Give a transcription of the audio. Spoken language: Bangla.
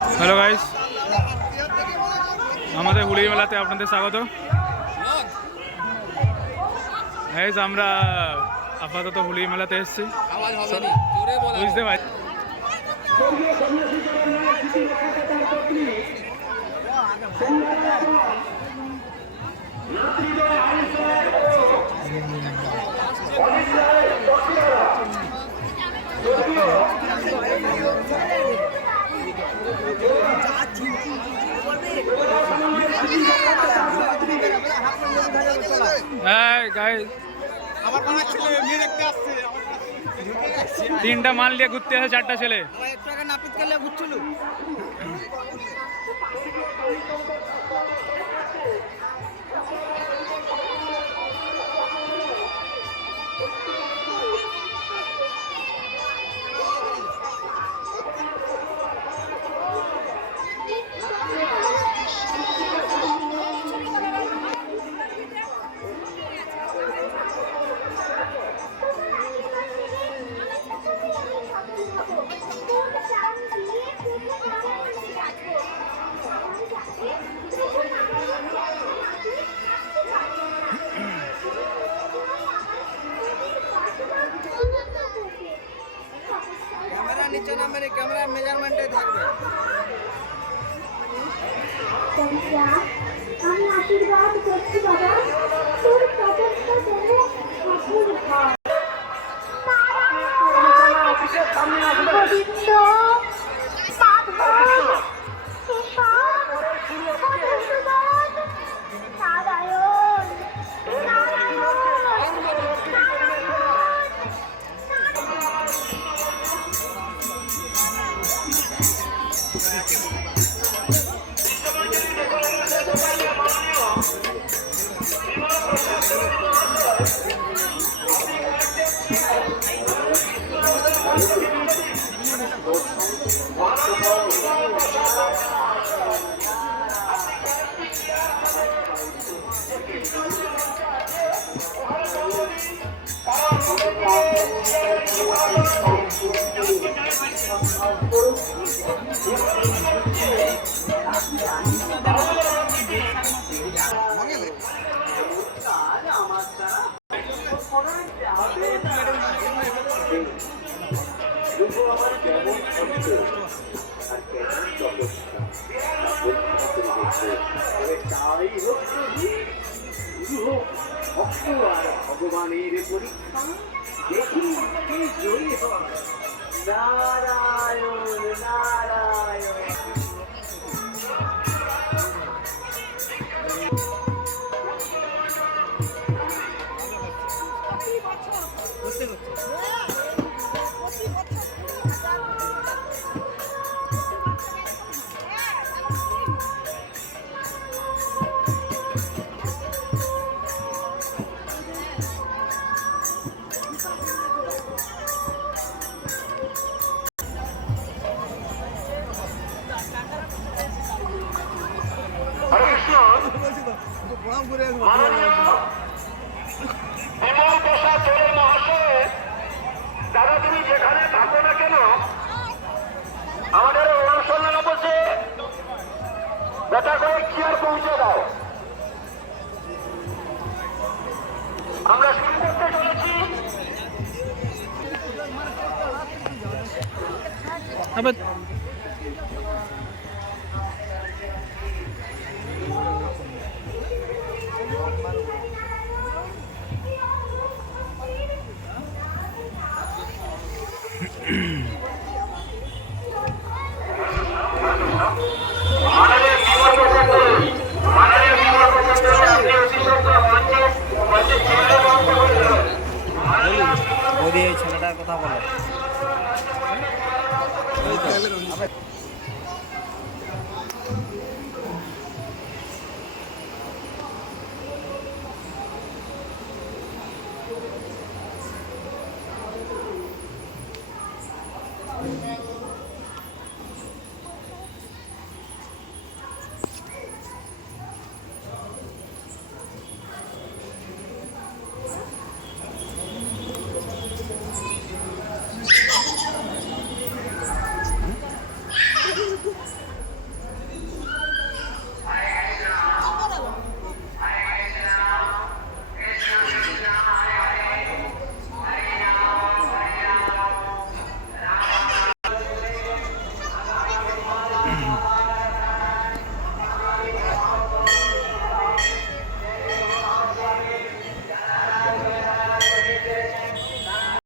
হ্যালো গাইস, আমাদের হুলি মেলাতে আপনাদের স্বাগত। গাইস, আমরা আপাতত হুলি মেলাতে এসেছি, বুঝতে পারছি। তিনটা মাল নিয়ে ঘুরতে আসে, চারটা ছেলে। নিচে নামের ক্যামেরা মেজারমেন্টে থাকবে। আমি আশীর্বাদ করছি বাবা, তোর প্রচেষ্টা যেন সফল হয়। গোবিন্দ মাধব কেশব মধুসূদন নারায়ণ নারায়ণ ভগবানের পরীক্ষা দেখি কি জয়ী হয়। নারায়ণ নারায়ণ। দাদা, তুমি যেখানে থাকো না কেন, আমাদের অনুসন্ধান বলছে বেটা করে চেয়ার পৌঁছে দাও। আমরা শুরু করতে চলেছি।